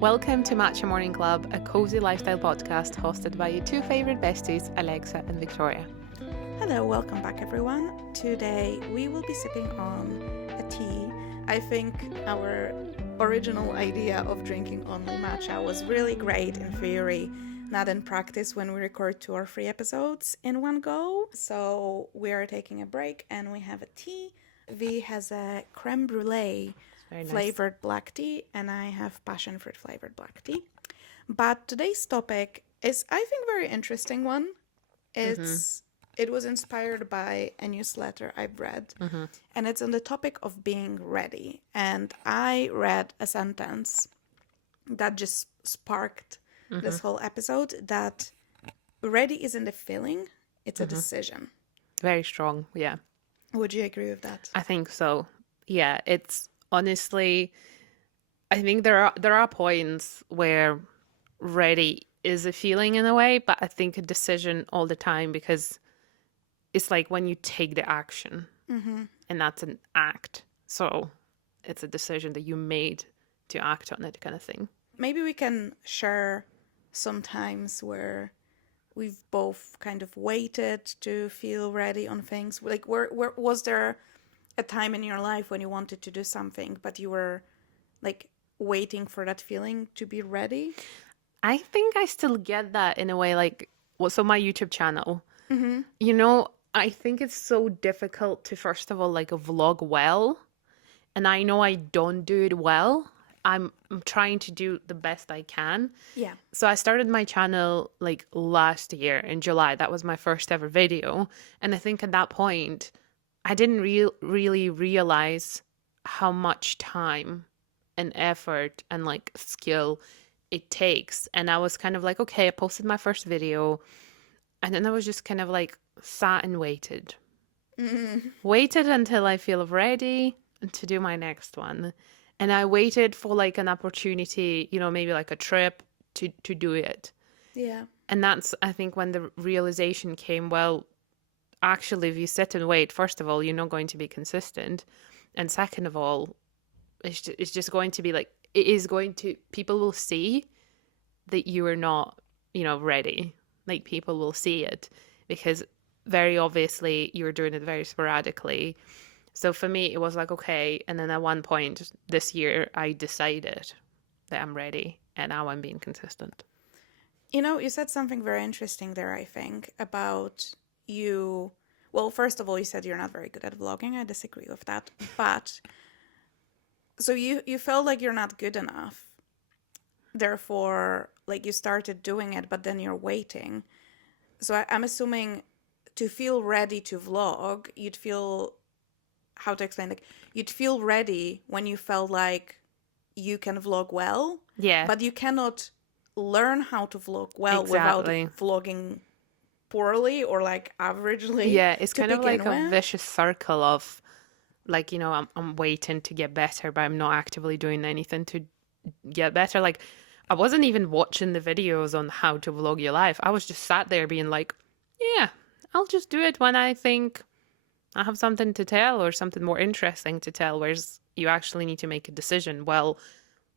Welcome to Matcha Morning Club, a cozy lifestyle podcast hosted by your two favorite besties, Alexa and Victoria. Hello, welcome back everyone. Today we will be sipping on a tea. I think our original idea of drinking only matcha was really great in theory, not in practice when we record 2 or 3 episodes in one go. So we are taking a break and we have a tea. V has a creme brulee flavored black tea and I have passion fruit flavored black tea. But today's topic is, I think, very interesting one. It was inspired by a newsletter I've read, and it's on the topic of being ready. And I read a sentence that just sparked this whole episode, that ready isn't a feeling, it's a decision. Very strong, yeah. Would you agree with that? I think so. Yeah, it's honestly, I think there are points where ready is a feeling in a way, but I think a decision all the time, because it's like when you take the action and that's an act. So it's a decision that you made to act on it, kind of thing. Maybe we can share some times where we've both kind of waited to feel ready on things. Like, where was there a time in your life when you wanted to do something, but you were like waiting for that feeling to be ready? I think I still get that in a way, like, so my YouTube channel, you know, I think it's so difficult to, first of all, like, vlog well. And I know I don't do it well. I'm trying to do the best I can. Yeah. So I started my channel like last year in July. That was my first ever video. And I think at that point, I didn't really realize how much time and effort and like skill it takes. And I was kind of like, okay, I posted my first video. And then I was just kind of like sat and waited. Waited until I feel ready to do my next one. And I waited for like an opportunity, you know, maybe like a trip to do it. Yeah. And that's, I think, when the realization came, well, actually, if you sit and wait, first of all, you're not going to be consistent. And second of all, it's just going to be like, people will see that you are not, you know, ready. Like, people will see it because very obviously you're doing it very sporadically. So for me, it was like, okay. And then at one point this year, I decided that I'm ready and now I'm being consistent. You know, you said something very interesting there, I think, about you. Well, first of all, you said you're not very good at vlogging. I disagree with that. But so you felt like you're not good enough. Therefore, like, you started doing it, but then you're waiting. So I'm assuming to feel ready to vlog, you'd feel, how to explain, like, you'd feel ready when you felt like you can vlog well. Yeah. But you cannot learn how to vlog well without vlogging poorly or like averagely. Yeah, it's kind of like a vicious circle of like, you know, I'm waiting to get better, but I'm not actively doing anything to get better. Like, I wasn't even watching the videos on how to vlog your life. I was just sat there being like, yeah, I'll just do it when I think I have something to tell or something more interesting to tell, whereas you actually need to make a decision. Well,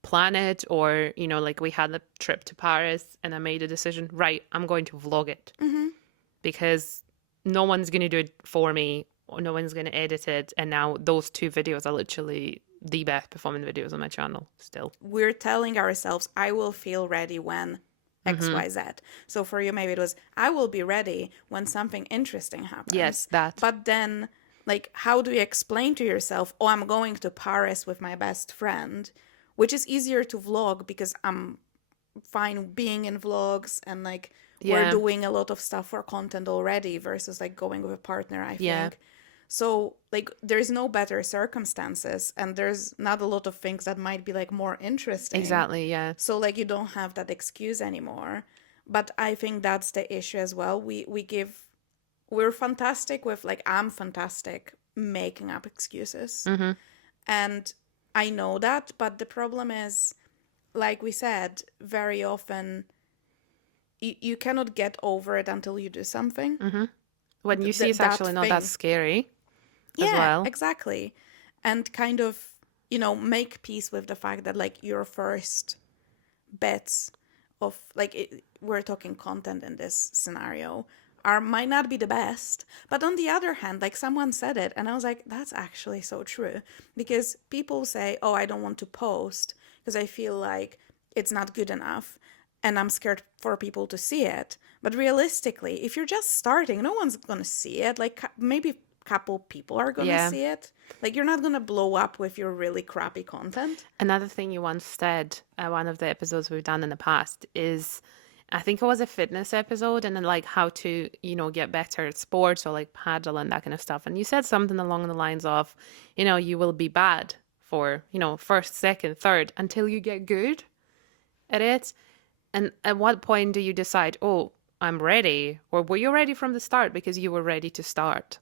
plan it, or, you know, like we had a trip to Paris and I made a decision, right, I'm going to vlog it because no one's going to do it for me or no one's going to edit it. And now those 2 videos are literally the best performing videos on my channel still. We're telling ourselves, I will feel ready when XYZ. So for you, maybe it was, I will be ready when something interesting happens. Yes, that. But then, like, how do you explain to yourself, oh, I'm going to Paris with my best friend, which is easier to vlog because I'm fine being in vlogs and like we're doing a lot of stuff for content already versus like going with a partner, I think. So like there's no better circumstances and there's not a lot of things that might be like more interesting. Exactly, yeah. So like you don't have that excuse anymore. But I think that's the issue as well. We're fantastic with, like, I'm fantastic making up excuses. And I know that, but the problem is, like we said, very often you cannot get over it until you do something. when you see it's that actually not that thing. scary as Yeah, well. exactly. And kind of, make peace with the fact that like your first bets of like we're talking content in this scenario are might not be the best, but on the other hand, like someone said it and I was like, that's actually so true, because people say, oh, I don't want to post because I feel like it's not good enough and I'm scared for people to see it. But realistically, if you're just starting, no one's gonna see it. Like maybe couple people are gonna Yeah. see it. Like you're not gonna blow up with your really crappy content. Another thing you once said, one of the episodes we've done in the past, is I think it was a fitness episode and then like how to, get better at sports or like paddle and that kind of stuff. And you said something along the lines of, you will be bad for, first, second, third until you get good at it. And at what point do you decide, oh, I'm ready? Or were you ready from the start because you were ready to start?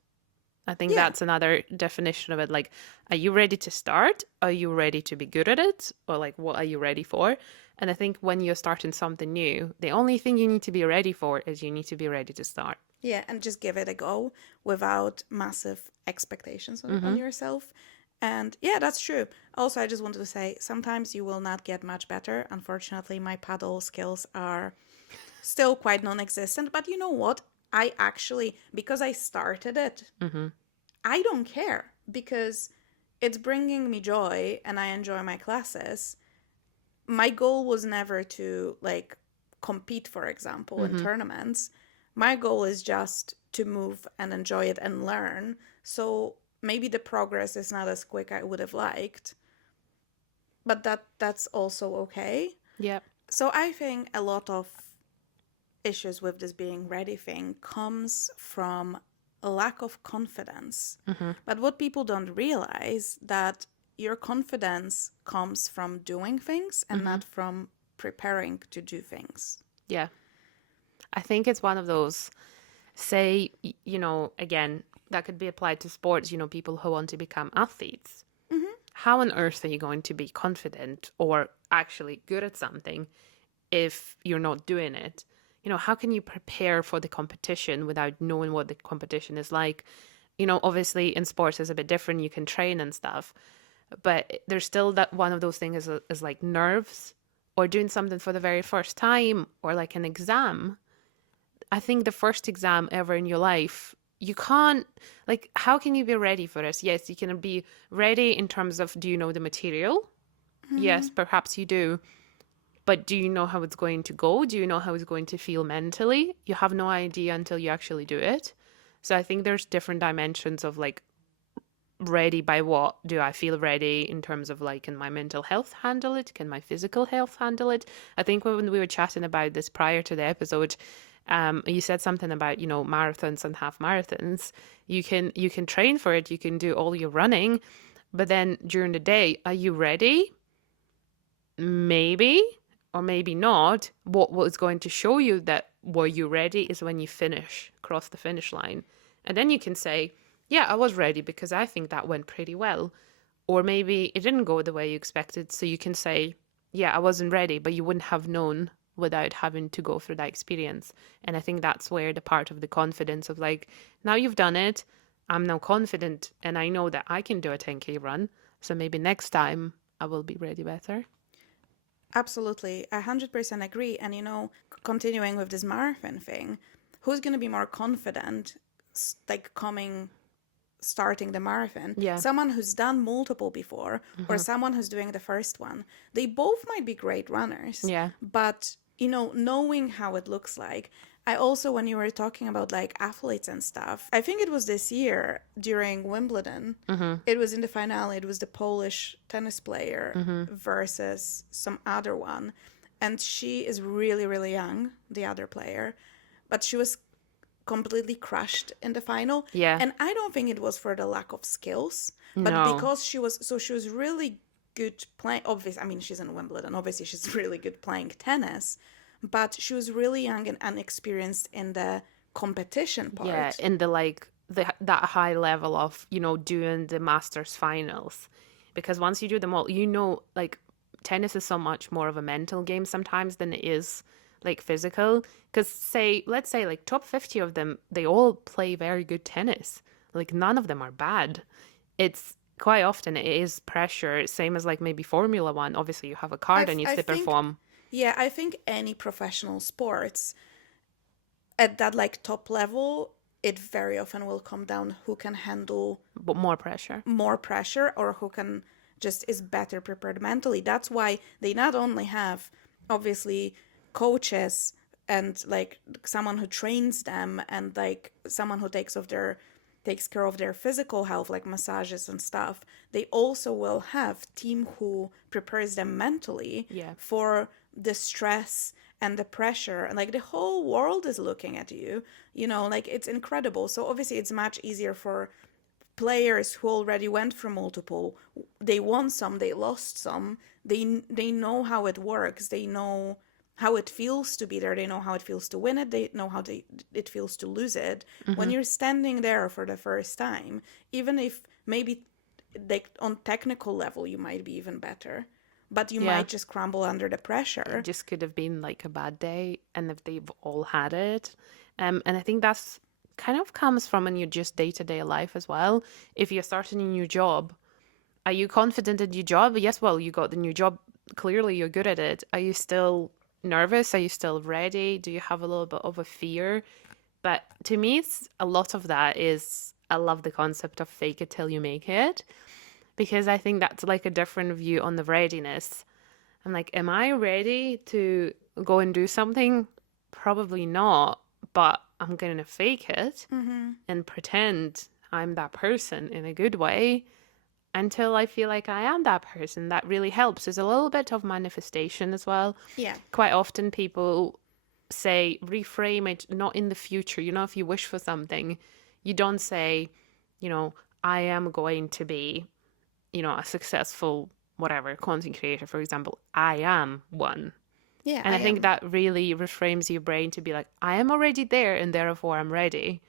I think Yeah. that's another definition of it. Like, are you ready to start? Are you ready to be good at it? Or like, what are you ready for? And I think when you're starting something new, the only thing you need to be ready for is you need to be ready to start. Yeah, and just give it a go without massive expectations on yourself. And yeah, that's true. Also, I just wanted to say sometimes you will not get much better. Unfortunately, my paddle skills are still quite non existent. But you know what? I actually, because I started it, Mm-hmm. I don't care because it's bringing me joy and I enjoy my classes. My goal was never to like compete, for example, in Mm-hmm. tournaments. My goal is just to move and enjoy it and learn. So maybe the progress is not as quick I would have liked, but that's also okay. Yep. So I think a lot of issues with this being ready thing comes from a lack of confidence. Mm-hmm. But what people don't realize that your confidence comes from doing things and Mm-hmm. not from preparing to do things. Yeah. I think it's one of those, say, again, that could be applied to sports, people who want to become athletes. Mm-hmm. How on earth are you going to be confident or actually good at something if you're not doing it? How can you prepare for the competition without knowing what the competition is like? Obviously in sports it's a bit different. You can train and stuff, but there's still that one of those things is like nerves or doing something for the very first time or like an exam. I think the first exam ever in your life, you can't, like, how can you be ready for this? Yes, you can be ready in terms of, do you know the material? Mm-hmm. Yes, perhaps you do. But do you know how it's going to go? Do you know how it's going to feel mentally? You have no idea until you actually do it. So I think there's different dimensions of like ready by what? Do I feel ready in terms of like, can my mental health handle it? Can my physical health handle it? I think when we were chatting about this prior to the episode, you said something about, marathons and half marathons. You can train for it, you can do all your running, but then during the day, are you ready? Maybe or maybe not. What was going to show you that were you ready is when you cross the finish line. And then you can say, yeah, I was ready because I think that went pretty well. Or maybe it didn't go the way you expected. So you can say, yeah, I wasn't ready, but you wouldn't have known without having to go through that experience. And I think that's where the part of the confidence of like, now you've done it, I'm now confident and I know that I can do a 10K run. So maybe next time I will be ready better. Absolutely. 100% agree. And continuing with this marathon thing, who's going to be more confident, like starting the marathon? Yeah. Someone who's done multiple before or Mm-hmm. someone who's doing the first one. They both might be great runners, Yeah. but knowing how it looks like. I also, when you were talking about like athletes and stuff, I think it was this year during Wimbledon. Mm-hmm. It was in the finale. It was the Polish tennis player Mm-hmm. versus some other one. And she is really, really young, the other player, but she was completely crushed in the final. Yeah. And I don't think it was for the lack of skills, but No. because she was really good playing. Obviously, I mean, she's in Wimbledon. Obviously, she's really good playing tennis, but she was really young and inexperienced in the competition part. Yeah, in the like that high level of, doing the Masters finals. Because once you do them all, like tennis is so much more of a mental game sometimes than it is like physical. Because let's say like top 50 of them, they all play very good tennis. Like none of them are bad. It's quite often it is pressure, same as like maybe Formula One. Obviously, you have a car, then you I still think, perform, yeah, I think any professional sports at that like top level, it very often will come down who can handle but more pressure. more pressure or who can just is better prepared mentally. That's why they not only have obviously coaches and like someone who trains them and like someone who takes care of their physical health like massages and stuff. They also will have team who prepares them mentally Yeah. for the stress and the pressure, and like the whole world is looking at you, like it's incredible. So obviously it's much easier for players who already went through multiple. They won some, they lost some. They know how it works. They know how it feels to be there. They know how it feels to win it. They know how it feels to lose it. When Mm-hmm. you're standing there for the first time, even if maybe like on technical level you might be even better, but you Yeah. might just crumble under the It pressure. just could have been like a bad day, and if they've all had it. And I think that's kind of comes from in your just day-to-day life as well. If you're starting a new job, are you confident in your job? Yes, well, you got the new job. Clearly, you're good at it. Are you still nervous? Are you still ready? Do you have a little bit of a fear? But to me, it's a lot of that is I love the concept of fake it till you make it because I think that's like a different view on the readiness. I'm like, am I ready to go and do something? Probably not, but I'm going to fake it Mm-hmm. and pretend I'm that person in a good way until I feel like I am that person. That really helps. There's a little bit of manifestation as well. Yeah. Quite often people say, reframe it not in the future. If you wish for something, you don't say, I am going to be, a successful whatever content creator, for example. I am one. Yeah, And I I think am. that really reframes your brain to be like, I am already there and therefore I'm ready.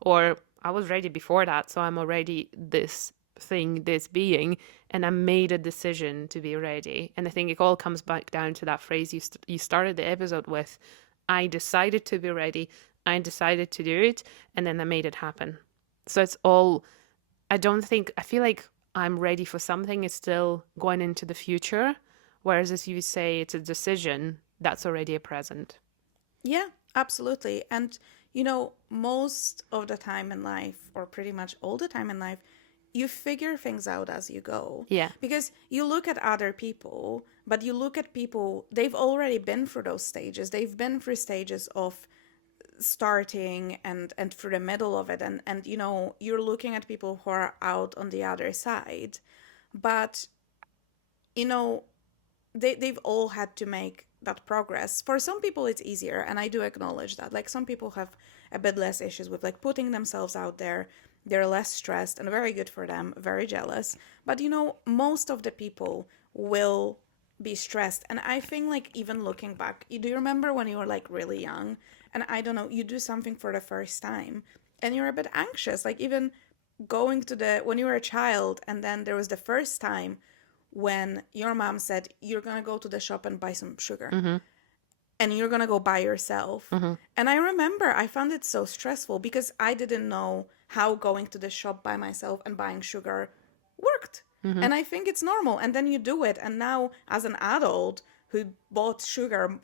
Or I was ready before that, so I'm already this thing, this being, and I made a decision to be ready. And I think it all comes back down to that phrase you started the episode with. I decided to be ready. I decided to do it, and then I made it happen. So it's all. I feel like I'm ready for something is still going into the future, whereas if you say it's a decision, that's already a present. Yeah, absolutely. And, most of the time in life, or pretty much all the time in life, you figure things out as you go. Yeah. Because you look at other people, but you look at people, they've already been through those stages. They've been through stages of starting and through the middle of it. And you're looking at people who are out on the other side. But, you know, they've all had to make that progress. For some people it's easier, and I do acknowledge that. Like some people have a bit less issues with like putting themselves out there. They're less stressed and very good for them, very jealous. But most of the people will be stressed. And I think like even looking back, do you remember when you were like really young and I don't know, you do something for the first time and you're a bit anxious, like even going to the when you were a child and then there was the first time when your mom said you're gonna go to the shop and buy some sugar Mm-hmm. and you're gonna go by yourself. Mm-hmm. And I remember I found it so stressful because I didn't know how going to the shop by myself and buying sugar worked. Mm-hmm. And I think it's normal. And then you do it. And now, as an adult who bought sugar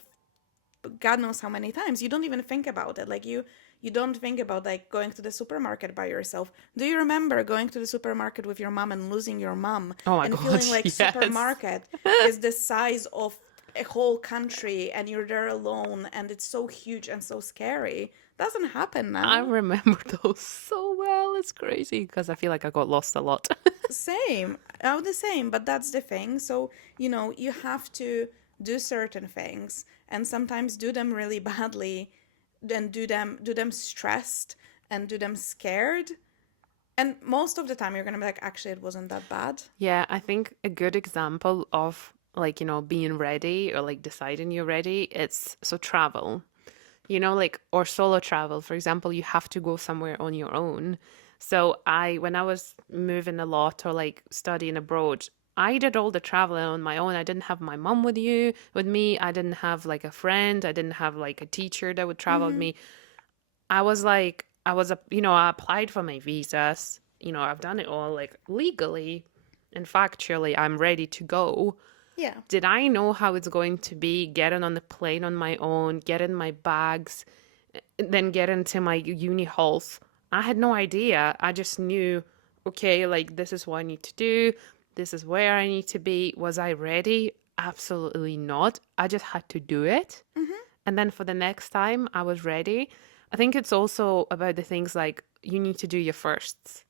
God knows how many times, you don't even think about it. Like you don't think about like going to the supermarket by yourself. Do you remember going to the supermarket with your mom and losing your mom Oh my and God, feeling like yes. supermarket is the size of a whole country and you're there alone and it's so huge and so scary? Doesn't happen I now. remember those so well. It's crazy because I feel like I got lost a lot. Same. I'm the same, but that's the thing. So, you have to do certain things and sometimes do them really badly, then do them stressed and do them scared. And most of the time you're gonna be like, actually it wasn't that bad. Yeah, I think a good example of like, being ready or like deciding you're ready, it's so travel. Like or solo travel. For example, you have to go somewhere on your own. So when I was moving a lot or like studying abroad, I did all the traveling on my own. I didn't have my mom with me. I didn't have like a friend. I didn't have like a teacher that would travel with Mm-hmm. me. I was like, I applied for my visas. I've done it all like legally and factually. I'm ready to go. Yeah. Did I know how it's going to be getting on the plane on my own, getting my bags, then get into my uni halls? I had no idea. I just knew, okay, like this is what I need to do. This is where I need to be. Was I ready? Absolutely not. I just had to do it. Mm-hmm. And then for the next time, I was ready. I think it's also about the things like you need to do your firsts.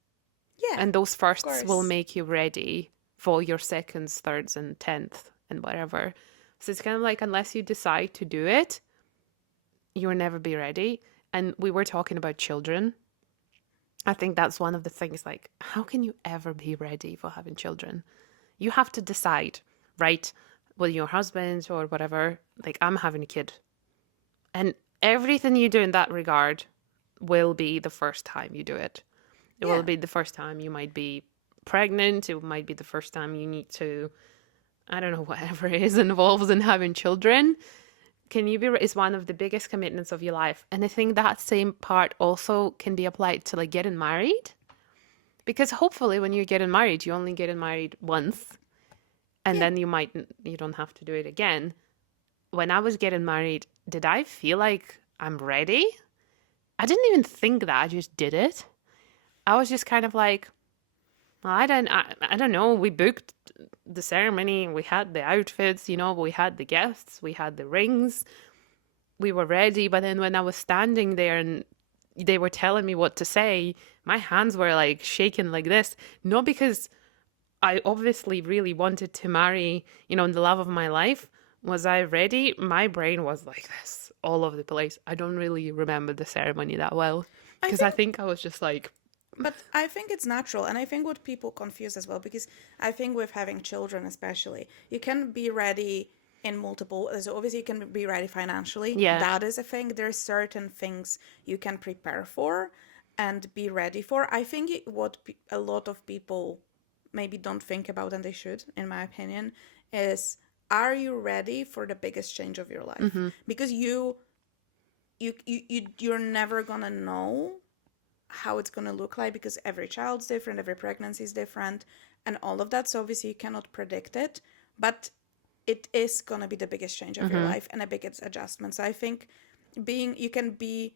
Yeah, And those of firsts will course. make you ready for your seconds, thirds, and tenth, and whatever. So it's kind of like unless you decide to do it, you'll never be ready. And we were talking about children. I think that's one of the things like, how can you ever be ready for having children? You have to decide, right? With your husband or whatever, like, I'm having a kid. And everything you do in that regard will be the first time you do it. It will Yeah. be the first time you might be pregnant. It might be the first time you need to, I don't know, whatever is involved in having children. Can you be, is one of the biggest commitments of your life. And I think that same part also can be applied to like getting married. Because hopefully when you're getting married, you only getting married once and Yeah. then you don't have to do it again. When I was getting married, did I feel like I'm ready? I didn't even think that. I just did it. I was just kind of like, well, I don't know. We booked the ceremony, we had the outfits, we had the guests, we had the rings, we were ready. But then when I was standing there and they were telling me what to say, my hands were like shaking like this. Not because I obviously really wanted to marry, the love of my life. Was I ready? My brain was like this all over the place. I don't really remember the ceremony that well I because I think, think I was just like, but I think it's natural. And I think what people confuse as well, because I think with having children, especially, you can be ready in multiple. So obviously, you can be ready financially. yeah. That is a thing. There's certain things you can prepare for and be ready for. I think what a lot of people maybe don't think about, and they should, in my opinion, is are you ready for the biggest change of your life? Mm-hmm. Because you're never gonna know how it's gonna look like, because every child's different, every pregnancy is different, and all of that. So obviously you cannot predict it, but it is gonna be the biggest change of your Mm-hmm. life and a biggest adjustment. So I think you can be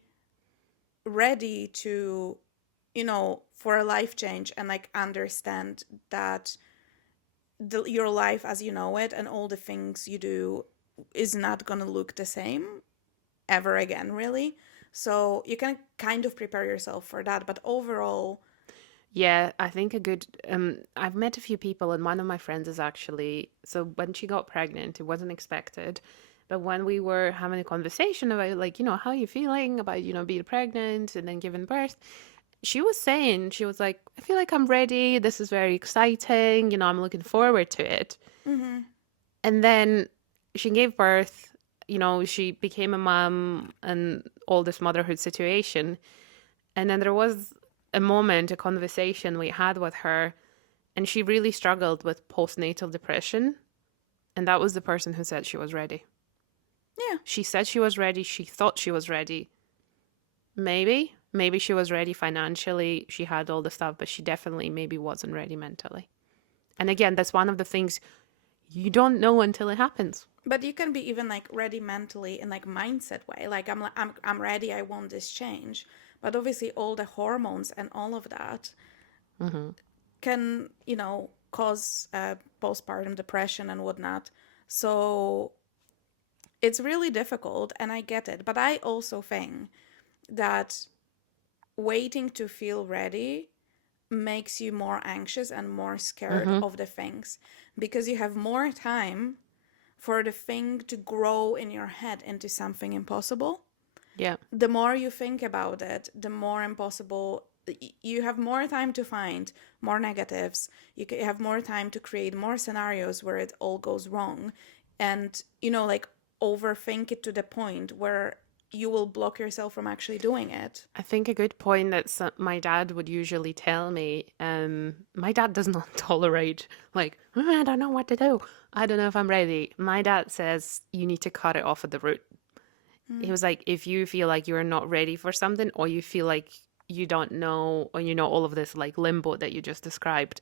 ready to, for a life change and like understand that your life as you know it and all the things you do is not gonna look the same ever again, really. So you can kind of prepare yourself for that. But overall, Yeah, I think a good I've met a few people and one of my friends is actually so when she got pregnant, it wasn't expected. But when we were having a conversation about like, how are you feeling about, being pregnant and then giving birth, she was saying, she was like, I feel like I'm ready. This is very exciting. I'm looking forward to it. mm-hmm, And then she gave birth, she became a mom and all this motherhood situation. And then there was a moment, a conversation we had with her, and she really struggled with postnatal depression. And that was the person who said she was ready. yeah, She said she was ready. She thought she was ready. Maybe she was ready financially. She had all the stuff, but she definitely maybe wasn't ready mentally. And again, that's one of the things you don't know until it happens. but you can be even like ready mentally in like mindset way. Like I'm ready. I want this change. But obviously, all the hormones and all of that Mm-hmm. can cause postpartum depression and whatnot. So it's really difficult, and I get it. But I also think that waiting to feel ready makes you more anxious and more scared Mm-hmm. of the things, because you have more time for the thing to grow in your head into something impossible. Yeah. The more you think about it, the more impossible. You have more time to find more negatives. You have more time to create more scenarios where it all goes wrong, and like overthink it to the point where you will block yourself from actually doing it. I think a good point that my dad would usually tell me, my dad does not tolerate, like, I don't know what to do. I don't know if I'm ready. My dad says you need to cut it off at the root. He was like, if you feel like you're not ready for something, or you feel like you don't know, or you know, all of this like limbo that you just described,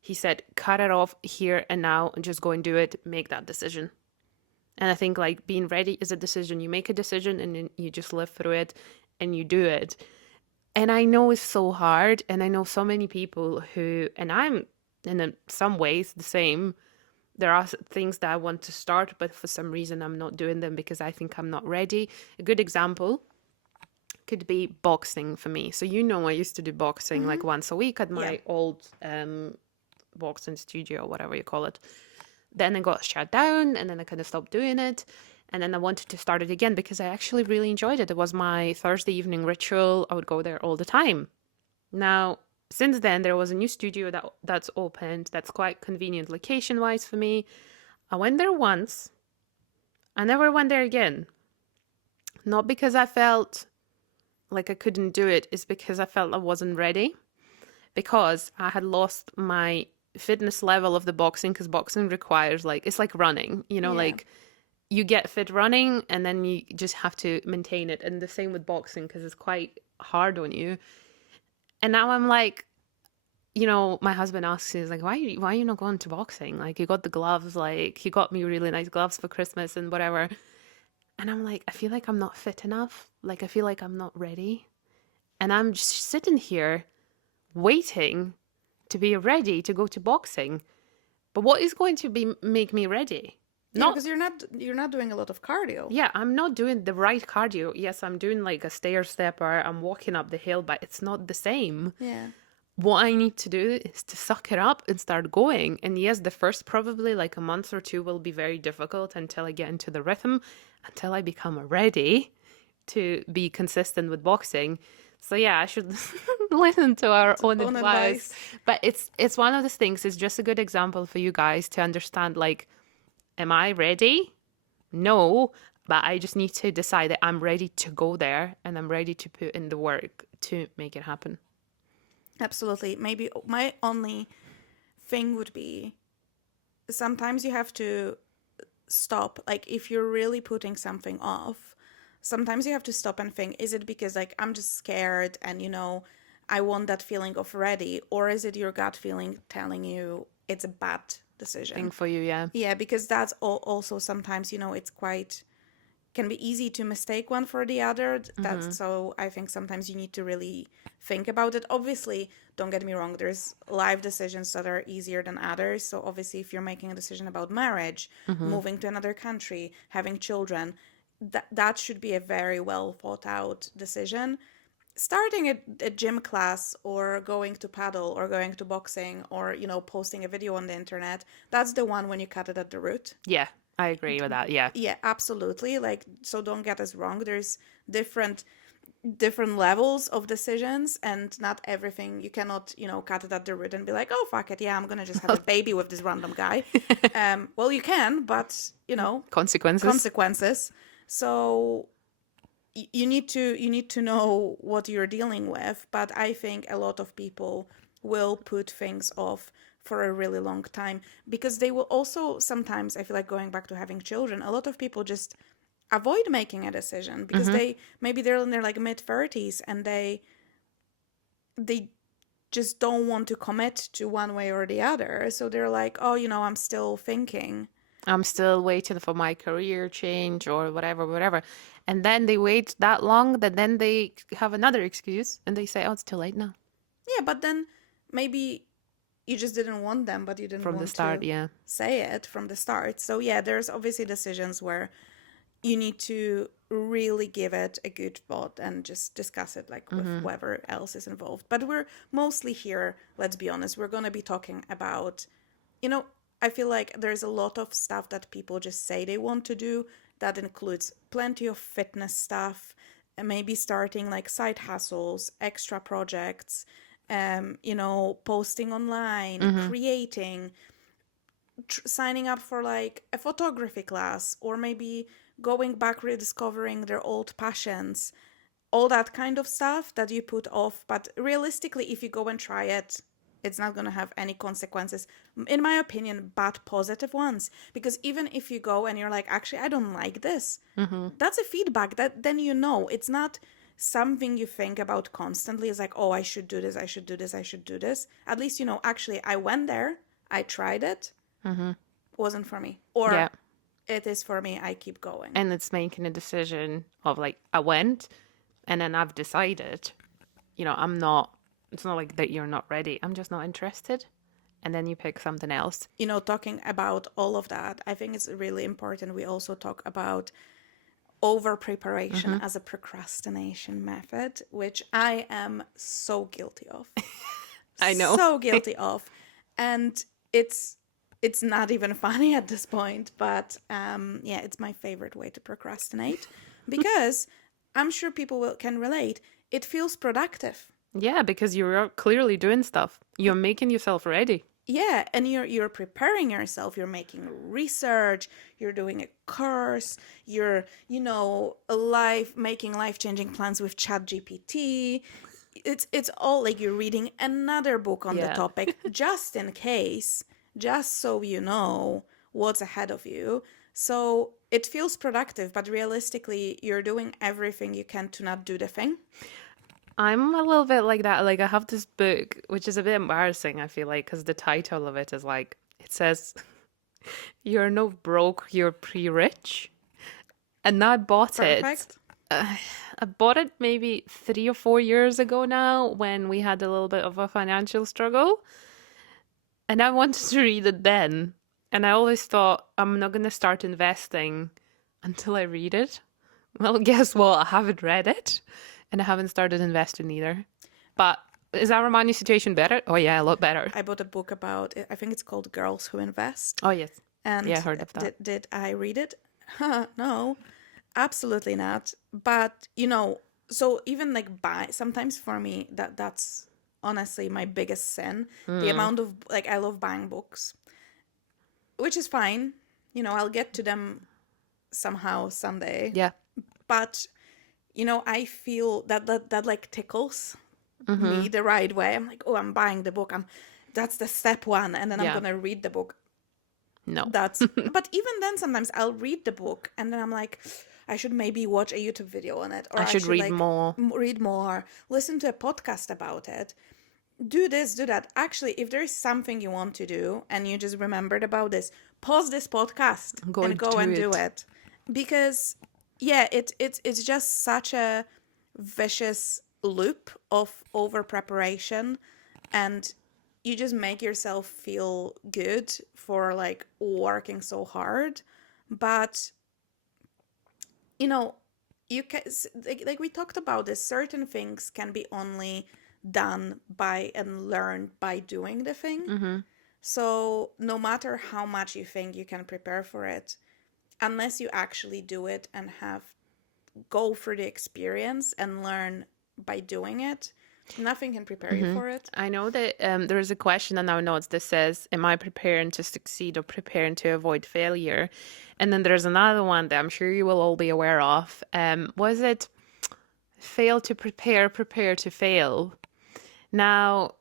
he said, cut it off here and now and just go and do it. Make that decision. And I think like being ready is a decision. You make a decision and then you just live through it and you do it. And I know it's so hard. And I know so many people who, and I'm in some ways the same. There are things that I want to start, but for some reason I'm not doing them because I think I'm not ready. A good example could be boxing for me. So, I used to do boxing like once a week at my old boxing studio, or whatever you call it. Then I got shut down and then I kind of stopped doing it. And then I wanted to start it again because I actually really enjoyed it. It was my Thursday evening ritual. I would go there all the time. Now, since then, there was a new studio that's opened that's quite convenient location-wise for me. I went there once. I never went there again. Not because I felt like I couldn't do it. It's because I felt I wasn't ready. Because I had lost my fitness level of the boxing, because boxing requires it's like running, like you get fit running and then you just have to maintain it. And the same with boxing, because it's quite hard on you. And now I'm like, my husband asks me, he's like, why are you not going to boxing? Like, you got the gloves, like he got me really nice gloves for Christmas and whatever. And I'm like, I feel like I'm not fit enough. Like, I feel like I'm not ready. And I'm just sitting here waiting to be ready to go to boxing. But what is going to make me ready? Because you're not doing a lot of cardio. Yeah, I'm not doing the right cardio. Yes, I'm doing like a stair stepper, I'm walking up the hill, but it's not the same. Yeah. What I need to do is to suck it up and start going. And yes, the first probably like a month or two will be very difficult until I get into the rhythm, until I become ready to be consistent with boxing. So yeah, I should listen to our own advice. But it's one of those things. It's just a good example for you guys to understand, like, am I ready? No, but I just need to decide that I'm ready to go there and I'm ready to put in the work to make it happen. Absolutely. Maybe my only thing would be sometimes you have to stop. Like, if you're really putting something off, sometimes you have to stop and think, is it because like I'm just scared and I want that feeling of ready, or is it your gut feeling telling you it's a bad decision thing for you? Yeah, because that's also sometimes it's quite can be easy to mistake one for the other. That's so I think sometimes you need to really think about it. Obviously, don't get me wrong, there's life decisions that are easier than others. So obviously, if you're making a decision about marriage, moving to another country, having children, that should be a very well thought out decision. Starting a gym class or going to paddle or going to boxing or posting a video on the internet, that's the one when you cut it at the root. Yeah, I agree with that. Yeah Absolutely. Like, so don't get us wrong, there's different levels of decisions, and not everything you cannot cut it at the root and be like, oh fuck it, yeah, I'm gonna just have a baby with this random guy. Well, you can, but consequences. So you need to know what you're dealing with. But I think a lot of people will put things off for a really long time because they will also sometimes, I feel like, going back to having children, a lot of people just avoid making a decision because they're in their like mid-30s and they just don't want to commit to one way or the other. So they're like, oh, I'm still thinking. I'm still waiting for my career change or whatever. And then they wait that long that then they have another excuse and they say, oh, it's too late now. Yeah, but then maybe you just didn't want them, but you didn't from want the start, to say it from the start. So yeah, there's obviously decisions where you need to really give it a good thought and just discuss it like with whoever else is involved. But we're mostly here, let's be honest, we're going to be talking about, I feel like there's a lot of stuff that people just say they want to do. That includes plenty of fitness stuff, and maybe starting like side hustles, extra projects, posting online, creating, signing up for like a photography class, or maybe going back, rediscovering their old passions, all that kind of stuff that you put off. But realistically, if you go and try it, it's not going to have any consequences, in my opinion, but positive ones. Because even if you go and you're like, actually, I don't like this, that's a feedback that then it's not something you think about constantly. It's like, oh, I should do this, I should do this, I should do this. At least, actually, I went there, I tried it, wasn't for me. Or Yeah. it is for me, I keep going. And it's making a decision of like, I went and then I've decided, it's not like that you're not ready. I'm just not interested. And then you pick something else. Talking about all of that, I think it's really important. We also talk about over preparation as a procrastination method, which I am so guilty of. I know. So guilty of. And it's not even funny at this point, but yeah, it's my favorite way to procrastinate because I'm sure people can relate. It feels productive. Yeah, because you're clearly doing stuff. You're making yourself ready. Yeah, and you're preparing yourself. You're making research. You're doing a course. You're making life-changing plans with ChatGPT. It's all like you're reading another book on the topic just in case, just so you know what's ahead of you. So it feels productive, but realistically, you're doing everything you can to not do the thing. I'm a little bit like that. Like, I have this book, which is a bit embarrassing, I feel like, because the title of it is like, it says, "You're no broke, you're pre-rich." And I bought Perfect. it. I bought it maybe 3 or 4 years ago now when we had a little bit of a financial struggle. And I wanted to read it then. And I always thought, I'm not going to start investing until I read it. Well, guess what? I haven't read it. And I haven't started investing either. But is our money situation better? Oh, yeah, a lot better. I bought a book about, I think it's called Girls Who Invest. Oh, yes. And yeah, I heard of that. Did I read it? No, absolutely not. But, so even like sometimes for me, that's honestly my biggest sin. The amount of, like, I love buying books, which is fine. I'll get to them somehow, someday. Yeah. But I feel that like tickles me the right way. I'm like, oh, I'm buying the book. That's the step one, and then I'm gonna read the book. No. But even then, sometimes I'll read the book, and then I'm like, I should maybe watch a YouTube video on it, or I should read like, more. Read more, listen to a podcast about it. Do this, do that. Actually, if there is something you want to do and you just remembered about this, pause this podcast and go and do it. Because yeah, it's just such a vicious loop of over preparation, and you just make yourself feel good for like working so hard. But you can, like we talked about this, certain things can be only done by and learned by doing the thing. So no matter how much you think you can prepare for it, unless you actually do it and go through the experience and learn by doing it, nothing can prepare you for it. I know that there is a question in our notes that says, am I preparing to succeed or preparing to avoid failure? And then there's another one that I'm sure you will all be aware of. Was it fail to prepare, prepare to fail? Now,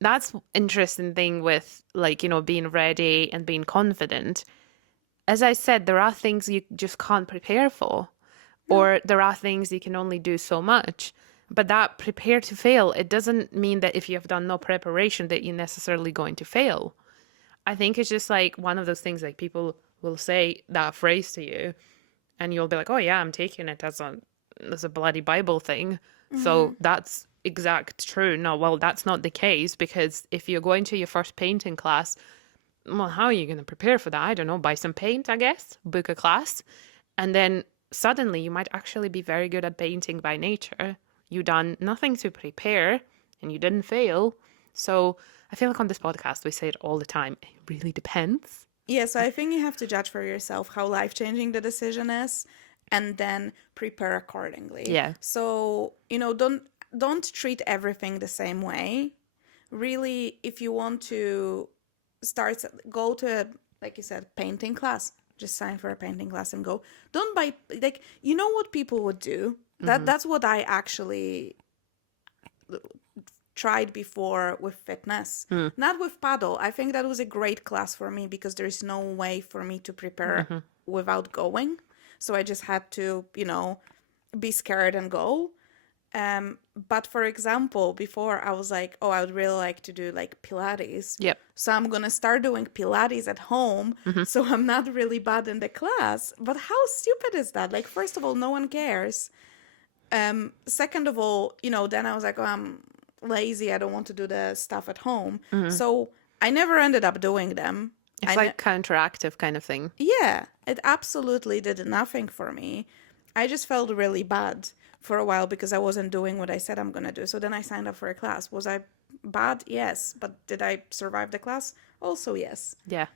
that's interesting thing with like, being ready and being confident. As I said, there are things you just can't prepare for, or there are things you can only do so much. But that prepare to fail, it doesn't mean that if you have done no preparation that you're necessarily going to fail. I think it's just like one of those things, like people will say that phrase to you and you'll be like, oh yeah, I'm taking it as a bloody Bible thing. So that's exact true. No, well, that's not the case, because if you're going to your first painting class, well, how are you going to prepare for that? I don't know, buy some paint, I guess, book a class. And then suddenly you might actually be very good at painting by nature. You done nothing to prepare and you didn't fail. So I feel like on this podcast, we say it all the time. It really depends. Yeah, so I think you have to judge for yourself how life-changing the decision is and then prepare accordingly. Yeah. So, don't treat everything the same way. Really, if you want to go to, like you said, painting class, just sign for a painting class and go. Don't buy, like, you know what people would do? Mm-hmm. That's what I actually tried before with fitness. Mm. Not with paddle. I think that was a great class for me because there's no way for me to prepare Mm-hmm. without going. So I just had to, be scared and go. But for example, before I was like, oh, I would really like to do like Pilates. Yep. So I'm gonna start doing Pilates at home. Mm-hmm. So I'm not really bad in the class. But how stupid is that? Like, first of all, no one cares. Second of all, then I was like, oh, I'm lazy. I don't want to do the stuff at home. Mm-hmm. So I never ended up doing them. It's like counteractive kind of thing. Yeah, it absolutely did nothing for me. I just felt really bad for a while because I wasn't doing what I said I'm going to do. So then I signed up for a class. Was I bad? Yes. But did I survive the class? Also, yes. Yeah.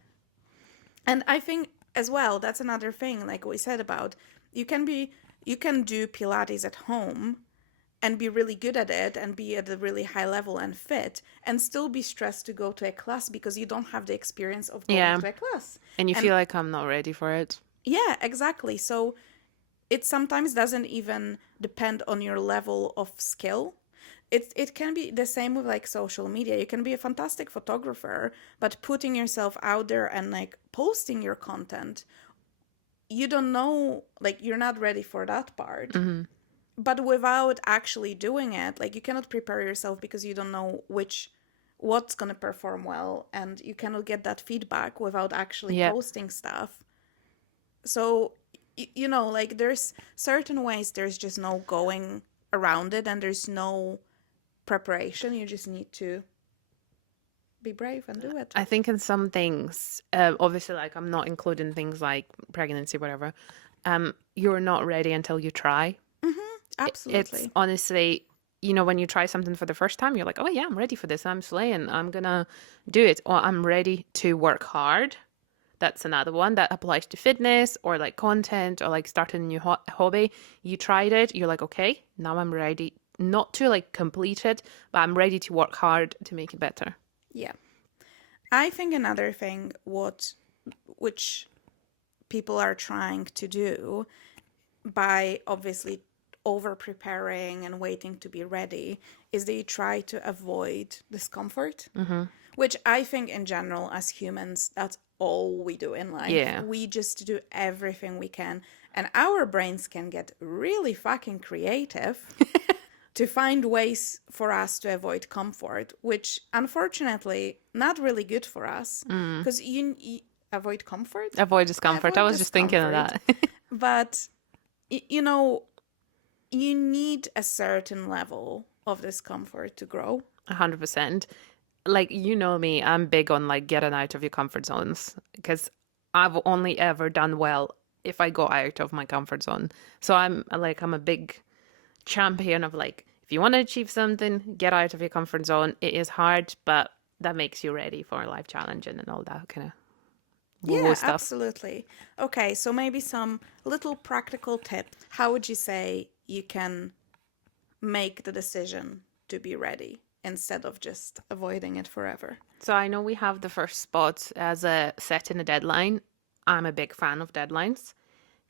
And I think as well, that's another thing, like we said about, you can do Pilates at home and be really good at it and be at a really high level and fit and still be stressed to go to a class because you don't have the experience of going to a class. And you feel like I'm not ready for it. Yeah, exactly. So it sometimes doesn't even depend on your level of skill. It can be the same with like social media. You can be a fantastic photographer, but putting yourself out there and like posting your content, you don't know, like you're not ready for that part. Mm-hmm. But without actually doing it, like you cannot prepare yourself because you don't know what's going to perform well, and you cannot get that feedback without actually posting stuff. So like there's certain ways there's just no going around it, and there's no preparation. You just need to be brave and do it. I think in some things, obviously, like I'm not including things like pregnancy, whatever. You're not ready until you try. Absolutely. It's honestly, when you try something for the first time, you're like, oh yeah, I'm ready for this. I'm slaying. I'm gonna do it. Or I'm ready to work hard. That's another one that applies to fitness or like content or like starting a new hobby. You tried it. You're like, okay, now I'm ready. Not to like complete it, but I'm ready to work hard to make it better. Yeah. I think another thing which people are trying to do by obviously over preparing and waiting to be ready is they try to avoid discomfort, which I think in general as humans, that's all we do in life. Yeah. We just do everything we can. And our brains can get really fucking creative to find ways for us to avoid comfort, which unfortunately not really good for us because you avoid comfort. Avoid discomfort. I was just thinking of that. But you need a certain level of discomfort to grow. 100%. Like, me, I'm big on like getting out of your comfort zones because I've only ever done well if I go out of my comfort zone. So I'm a big champion of like, if you want to achieve something, get out of your comfort zone. It is hard, but that makes you ready for life challenging and all that kind of Yeah, stuff. Absolutely. Okay, so maybe some little practical tips. How would you say you can make the decision to be ready instead of just avoiding it forever? So I know we have the first spot as a setting a deadline. I'm a big fan of deadlines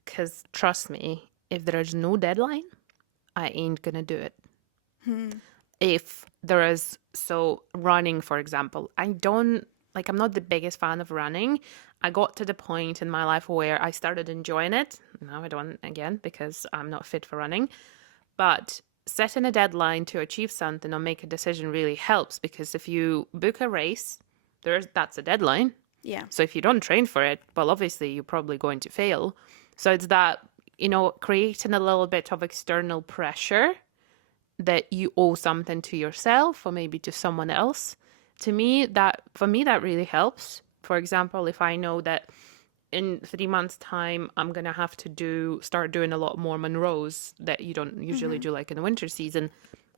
because trust me, if there is no deadline, I ain't gonna do it. If there is, so running, for example, I'm not the biggest fan of running. I got to the point in my life where I started enjoying it. Now I don't again because I'm not fit for running. But setting a deadline to achieve something or make a decision really helps because if you book a race, that's a deadline. Yeah. So if you don't train for it, well, obviously you're probably going to fail. So it's that, creating a little bit of external pressure that you owe something to yourself or maybe to someone else. For me, that really helps. For example, if I know that in 3 months' time, I'm going to have to start doing a lot more Monroes that you don't usually do like in the winter season,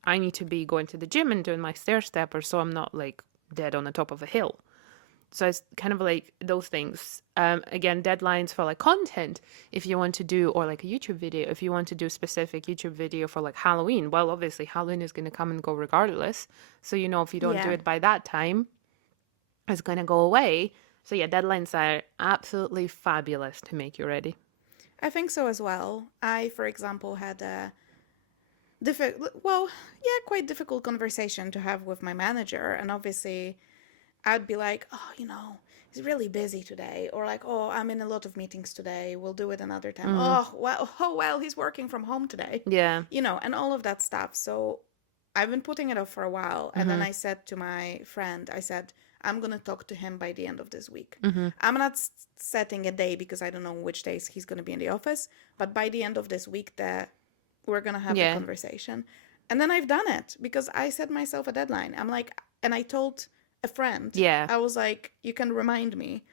I need to be going to the gym and doing my stair stepper so I'm not like dead on the top of a hill. So it's kind of like those things. Again, deadlines for like content, if you want to do, or like a YouTube video, if you want to do specific YouTube video for like Halloween, well, obviously Halloween is going to come and go regardless. So, if you don't do it by that time, it's going to go away. So yeah, deadlines are absolutely fabulous to make you ready. I think so as well. I, for example, had a quite difficult conversation to have with my manager, and obviously I'd be like, oh, he's really busy today, or like, oh, I'm in a lot of meetings today. We'll do it another time. Mm. Oh well, he's working from home today, Yeah. and all of that stuff. So I've been putting it off for a while, and then Mm-hmm. I said to my friend, I said, I'm gonna talk to him by the end of this week. Mm-hmm. I'm not setting a day because I don't know which days he's gonna be in the office, but by the end of this week, that we're gonna have the Yeah. conversation. And then I've done it because I set myself a deadline. I'm like, and I told a friend, Yeah. I was like, you can remind me.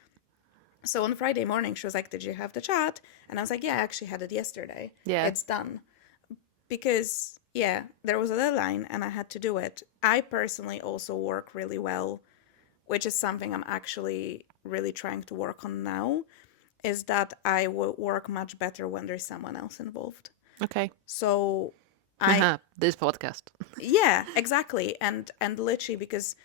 So on Friday morning, she was like, did you have the chat? And I was like, yeah, I actually had it yesterday. Yeah. It's done. Because, yeah, there was a deadline and I had to do it. I personally also work really well, which is something I'm actually really trying to work on now, is that I will work much better when there's someone else involved. Okay. So I This podcast. yeah, exactly. And literally because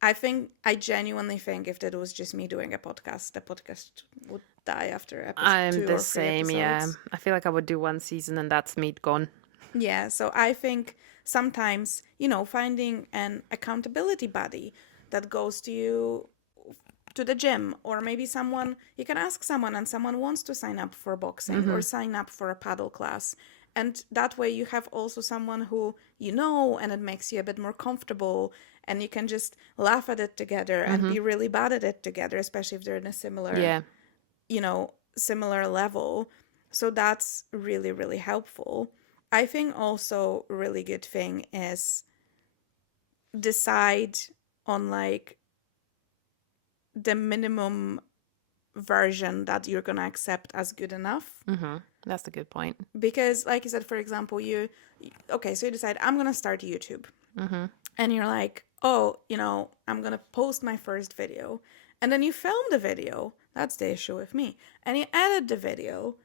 I genuinely think if that was just me doing a podcast, the podcast would die after episode I'm 2 the or 3 same, yeah. episodes. I feel like I would do one season and that's meat gone. Yeah, so I think sometimes, finding an accountability buddy that goes to you to the gym, or maybe someone you can ask someone and someone wants to sign up for boxing or sign up for a paddle class, and that way you have also someone who and it makes you a bit more comfortable, and you can just laugh at it together and be really bad at it together, especially if they're in a similar Yeah. similar level. So that's really really helpful. I think also a really good thing is decide on like the minimum version that you're going to accept as good enough. Mm-hmm. That's a good point. Because like you said, for example, so you decide I'm going to start YouTube. Mm-hmm. And you're like, oh, I'm going to post my first video. And then you film the video. That's the issue with me. And you edit the video.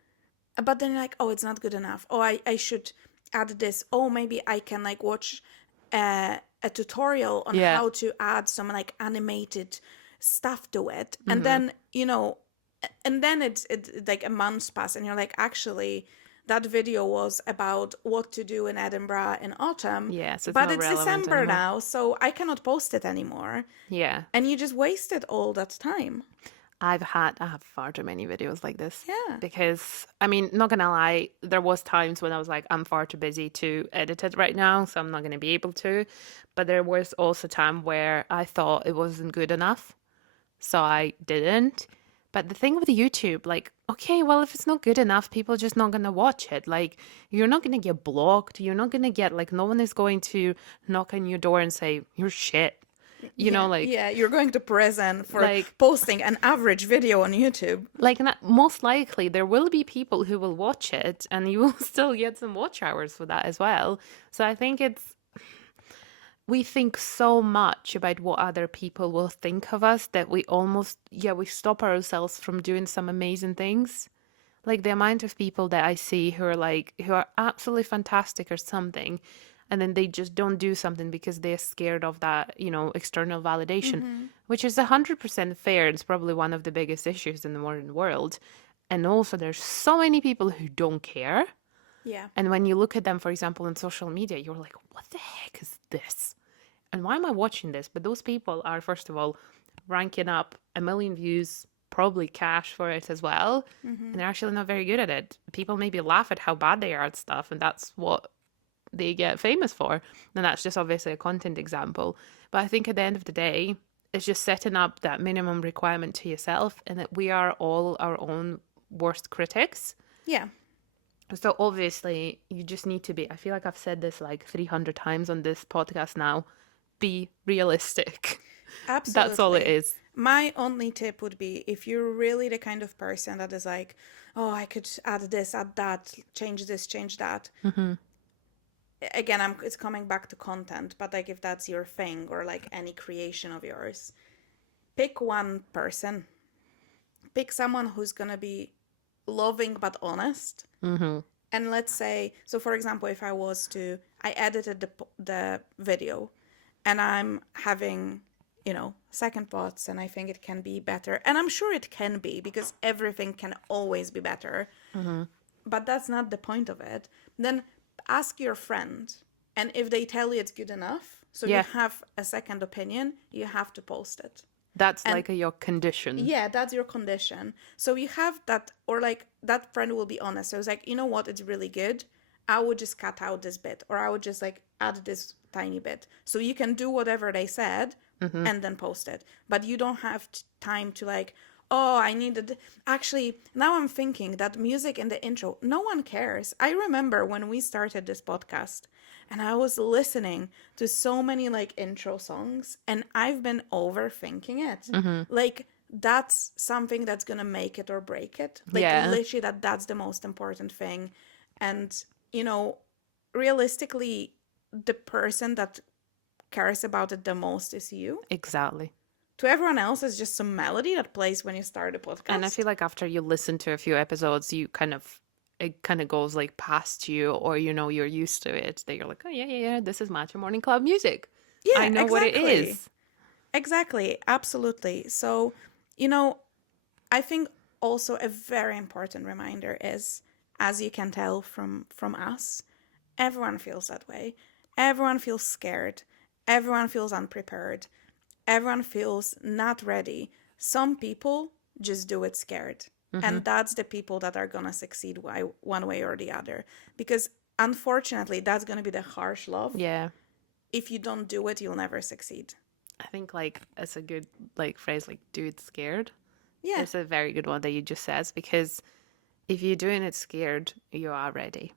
But then you're like, oh, it's not good enough. Oh, I should add this. Oh, maybe I can like watch a tutorial on Yeah. how to add some like animated stuff to it. And then, and then it's like a month pass and you're like, actually, that video was about what to do in Edinburgh in autumn. Yeah, so it's but not it's relevant December anymore. now, so I cannot post it anymore. Yeah. And you just wasted all that time. I have far too many videos like this. Yeah. Because, I mean, not gonna lie, there was times when I was like, I'm far too busy to edit it right now, so I'm not gonna be able to. But there was also time where I thought it wasn't good enough, so I didn't. But the thing with YouTube, like, okay, well, if it's not good enough, people are just not gonna watch it. Like, you're not gonna get blocked. You're not gonna get, like, no one is going to knock on your door and say, you're shit. Yeah, you're going to prison for like posting an average video on YouTube. like most likely there will be people who will watch it and you will still get some watch hours for that as well. So I think we think so much about what other people will think of us that we almost we stop ourselves from doing some amazing things. Like the amount of people that I see who are absolutely fantastic or something, and then they just don't do something because they're scared of that, external validation, which is 100% fair. It's probably one of the biggest issues in the modern world. And also, there's so many people who don't care. Yeah. And when you look at them, for example, on social media, you're like, what the heck is this? And why am I watching this? But those people are, first of all, ranking up 1 million views, probably cash for it as well. And they're actually not very good at it. People maybe laugh at how bad they are at stuff, and that's what they get famous for. And that's just obviously a content example. But I think at the end of the day, it's just setting up that minimum requirement to yourself, and that we are all our own worst critics. Yeah. So obviously, you just need to be, I feel like I've said this like 300 times on this podcast now, be realistic. Absolutely. That's all it is. My only tip would be if you're really the kind of person that is like, oh, I could add this, add that, change this, change that. Again, it's coming back to content, but like if that's your thing or like any creation of yours, pick one person. Pick someone who's going to be loving but honest. And let's say, so for example, if I edited the video and I'm having, second thoughts, and I think it can be better. And I'm sure it can be, because everything can always be better. Mm-hmm. But that's not the point of it. Then ask your friend, and if they tell you it's good enough, so you Yeah, have a second opinion, you have to post it. that's And like your condition. yeah, that's your condition. So you have that, or like that friend will be honest. So it's like, you know what, it's really good. I would just cut out this bit, or I would just like add this tiny bit. So you can do whatever they said Mm-hmm. and then post it. But you don't have time to like, oh, I needed. Actually, now I'm thinking that music in the intro, no one cares. I remember when we started this podcast and I was listening to so many like intro songs, and I've been overthinking it. Mm-hmm. Like, that's something that's gonna make it or break it. Like, Yeah, literally, that's the most important thing. And, you know, realistically, the person that cares about it the most is you. exactly. To everyone else, it's just some melody that plays when you start a And I podcast. feel like after you listen to a few episodes, it kind of goes like past you, or you're used to it. That you're like, oh yeah, yeah, yeah, this is Matcha Morning Club music. I Yeah, know what it exactly. is. Exactly. Absolutely. So, you know, I think also a very important reminder is, as you can tell from us, everyone feels that way. Everyone feels scared. Everyone feels unprepared. Everyone feels not ready. Some people just do it scared. Mm-hmm. And that's the people that are going to succeed one way or the other. Because unfortunately, that's going to be the harsh love. Yeah. If you don't do it, you'll never succeed. I think like it's a good like phrase, like do it scared. Yeah, It's a very good one that you just said, because if you're doing it scared, you are ready.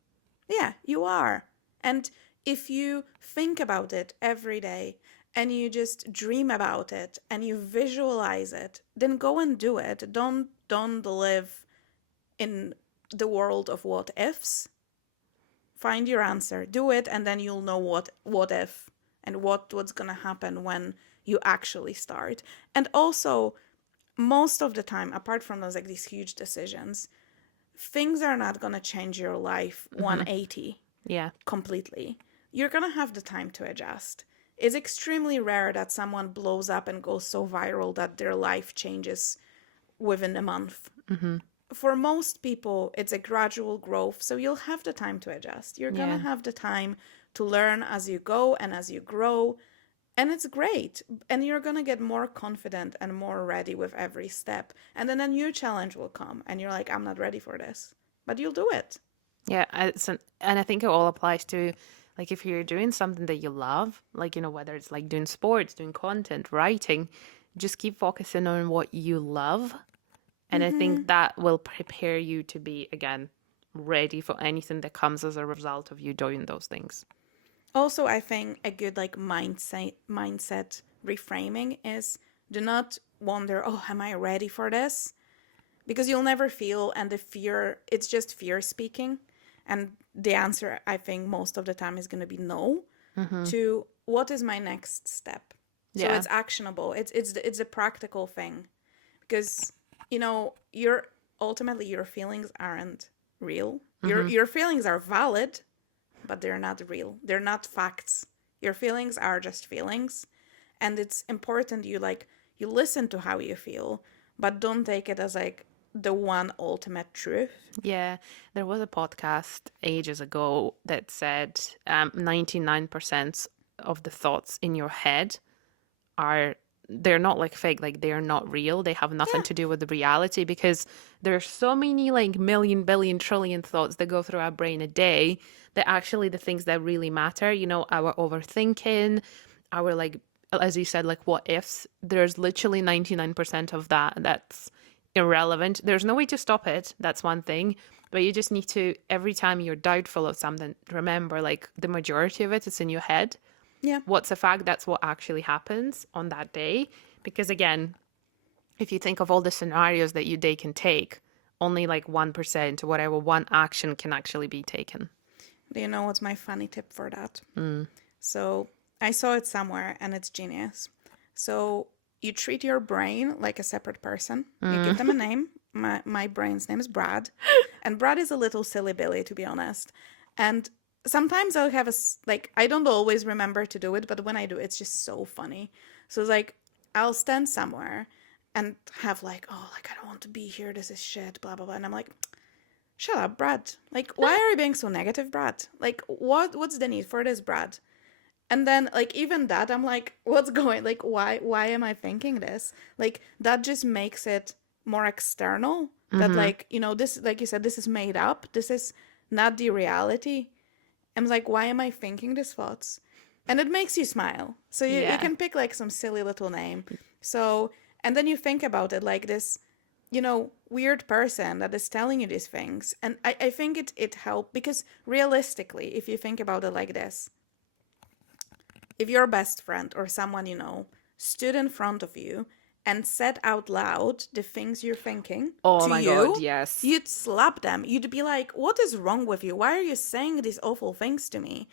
yeah, you are. And if you think about it every day and you just dream about it and you visualize it, then go and do it. Don't live in the world of what ifs. Find your answer, do it, and then you'll know what if and what's going to happen when you actually start. And also, most of the time, apart from those like these huge decisions, things are not going to change your life Mm-hmm. 180 Yeah. completely. You're going to have the time to adjust. It's extremely rare that someone blows up and goes so viral that their life changes within a month. Mm-hmm. For most people, it's a gradual growth, so you'll have the time to adjust. You're going to Yeah. have the time to learn as you go and as you grow, and it's great. And you're going to get more confident and more ready with every step. And then a new challenge will come, and you're like, I'm not ready for this. But you'll do it. Yeah. And I think it all applies to like if you're doing something that you love, like, whether it's like doing sports, doing content, writing, just keep focusing on what you love. And I Mm-hmm. think that will prepare you to be, again, ready for anything that comes as a result of you doing those things. Also, I think a good like mindset reframing is, do not wonder, oh, am I ready for this? Because you'll never feel, and the fear, it's just fear speaking. And the answer, I think, most of the time is going to be no. Mm-hmm. To what is my next step? So Yeah. it's actionable. It's a practical thing, because your ultimately your feelings aren't real. Mm-hmm. Your feelings are valid, but they're not real. They're not facts. Your feelings are just feelings, and it's important you listen to how you feel, but don't take it as like the one ultimate truth. Yeah, there was a podcast ages ago that said 99% of the thoughts in your head are they're not like fake, like they're not real. They have nothing Yeah, to do with the reality, because there's so many like million, billion, trillion thoughts that go through our brain a day that actually the things that really matter, our overthinking, our like as you said, like what ifs, there's literally 99% of that's irrelevant. There's no way to stop it. That's one thing. But you just need to, every time you're doubtful of something, remember like the majority of it is in your head. yeah. What's a fact? That's what actually happens on that day. Because again, if you think of all the scenarios that your day can take, only like 1% or whatever, one action can actually be taken. Do you know what's my funny tip for that? Mm. So I saw it somewhere, and it's genius. So you treat your brain like a separate person. You give them a name. My brain's name is Brad. And Brad is a little silly Billy, to be honest. And sometimes I'll have I don't always remember to do it, but when I do, it's just so funny. So it's like, I'll stand somewhere and have like, oh, like I don't want to be here. This is shit, blah, blah, blah. And I'm like, shut up, Brad. Like, why are you being so negative, Brad? Like, what's the need for this, Brad? And then like even that, I'm like, what's going, like, why am I thinking this? Like that just makes it more external. That Mm-hmm. like, this, like you said, this is made up. This is not the reality. I'm like, why am I thinking these thoughts? And it makes you smile. So you Yeah. can pick like some silly little name. So, and then you think about it like this, weird person that is telling you these things. And I think it helped because realistically, if you think about it like this, if your best friend or someone stood in front of you and said out loud the things you're thinking Oh to my God, you, yes. you'd slap them. You'd be like, what is wrong with you? Why are you saying these awful things to me?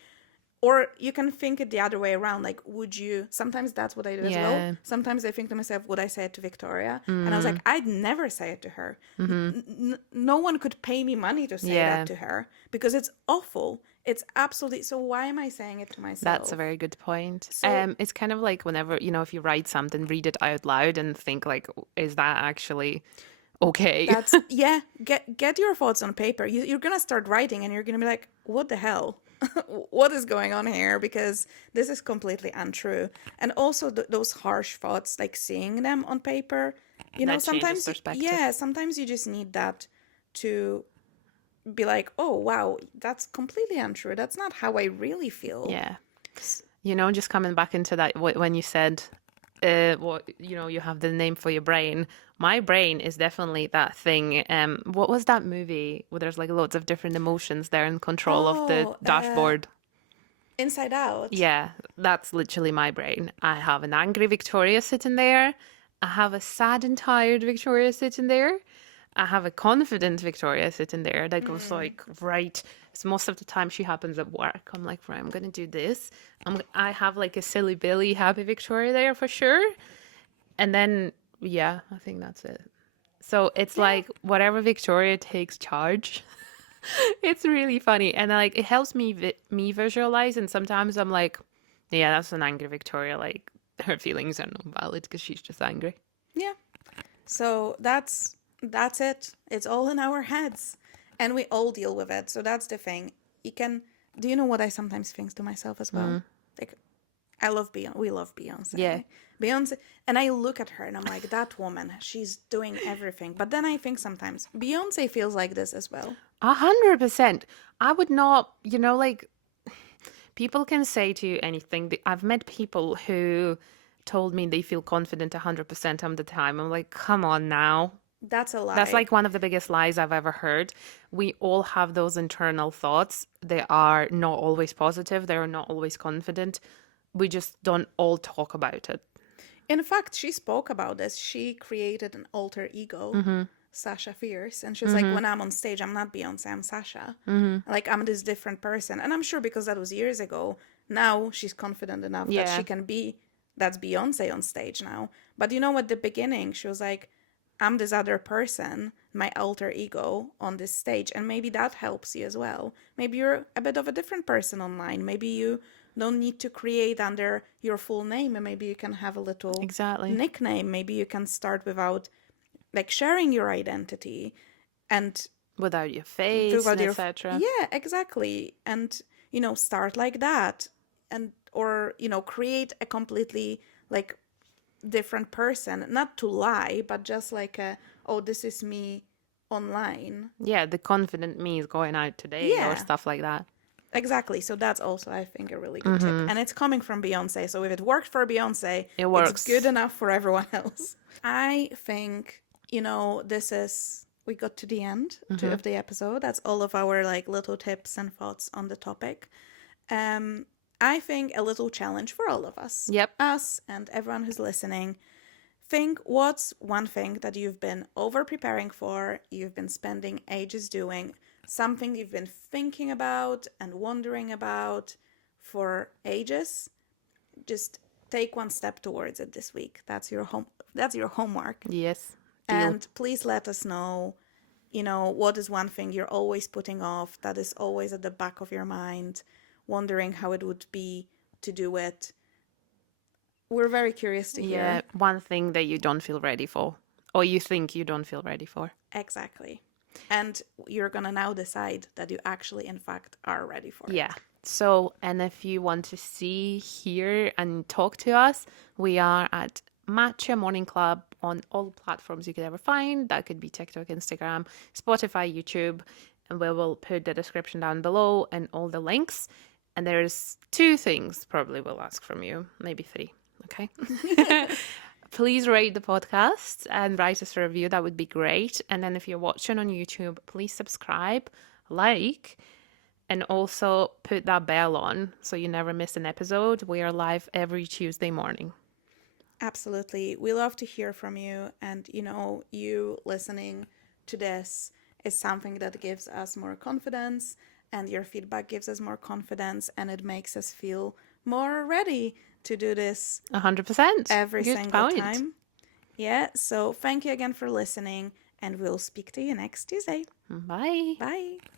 Or you can think it the other way around. Like, would you? Sometimes that's what I do as well. Yeah. Sometimes I think to myself, would I say it to Victoria? And I was Mm. like, I'd never say it to her. Mm-hmm. No one could pay me money to say that Yeah. to her because it's awful. It's absolutely. So why am I saying it to That's a myself? very good point. So It's kind of like whenever, if you write something, read it out loud and think like, is that actually okay? that's, yeah. Get your thoughts on paper. You're gonna start writing, and you're gonna be like, what the hell? What is going on here? Because this is completely untrue. And also those harsh thoughts, like seeing them on paper, That changes sometimes, perspective. yeah, sometimes you just need that to be like, oh wow, that's completely untrue. That's not how I really feel. Yeah. Just coming back into that, when you said, you have the name for your brain. My brain is definitely that thing. What was that movie where there's like loads of different emotions there in control of the Oh, dashboard? Inside Out. Yeah, that's literally my brain. I have an angry Victoria sitting there. I have a sad and tired Victoria sitting there. I have a confident Victoria sitting there that goes like, right. So most of the time she happens at work. I'm like, right, I'm gonna do this. I have like a silly Billy happy Victoria there for sure. And then yeah, I think that's it. So it's Yeah. like whatever Victoria takes charge. It's really funny, and like it helps me visualize. And sometimes I'm like, yeah, that's an angry Victoria. Like her feelings are not valid because she's just angry. Yeah. So that's it. It's all in our heads. And we all deal with it. So that's the thing. You can Do you know what I sometimes think to myself as well? Like, I love Beyonce. We love Beyonce. Yeah, Beyonce, and I look at her and I'm like, that woman, she's doing everything. But then I think sometimes Beyonce feels like this as well. 100%. I would not, like people can say to you anything. I've met people who told me they feel confident 100% of the time. I'm like, come on now. That's a That's lie. like one of the biggest lies I've ever heard. We all have those internal thoughts. They are not always positive, they're not always confident. We just don't all talk about it. In fact, she spoke about this. She created an alter ego, Sasha Fierce, and she was like, when I'm on stage, I'm not Beyonce, I'm Sasha. Like, I'm this different person. And I'm sure because that was years ago, now she's confident enough that Yeah, she can be, that's Beyonce on stage now. But at the beginning, she was like, I'm this other person, my alter ego on this stage. And maybe that helps you as well. Maybe you're a bit of a different person online. Maybe you don't need to create under your full name, and maybe you can have a little exactly. nickname. Maybe you can start without like sharing your identity and Without your face without and your, etc. yeah, exactly. And start like that, and or create a completely like different person, not to lie, but just like oh, this is me online. Yeah, the confident me is going out today or Yeah, stuff like that. exactly. So that's also, I think, a really good tip. And it's coming from Beyonce. So if it worked for Beyonce, It it's good works. enough for everyone else. I think, we got to the end of the episode. That's all of our like little tips and thoughts on the topic. I think a little challenge for all of us. Yep. Us and everyone who's listening. Think, what's one thing that you've been over preparing for, you've been spending ages doing, something you've been thinking about and wondering about for ages? Just take one step towards it this week. That's your homework. Yes. Deal. And please let us know, what is one thing you're always putting off, that is always at the back of your mind, wondering how it would be to do it. We're very curious to Yeah, hear. one thing that you don't feel ready for, or you think you don't feel ready for. Exactly. And you're going to now decide that you actually, in fact, are ready for it. Yeah. So, and if you want to see, hear, and talk to us, we are at Matcha Morning Club on all platforms you could ever find. That could be TikTok, Instagram, Spotify, YouTube, and we will put the description down below and all the links. And there's 2 things probably we'll ask from you, maybe 3. Okay. Please rate the podcast and write us a review. That would be great. And then if you're watching on YouTube, please subscribe, like, and also put that bell on so you never miss an episode. We are live every Tuesday morning. Absolutely. We love to hear from you. And, you listening to this is something that gives us more confidence, and your feedback gives us more confidence, and it makes us feel more ready to do this 100%. every Good single point. time. Yeah. So thank you again for listening, and we'll speak to you next Tuesday. Bye. Bye.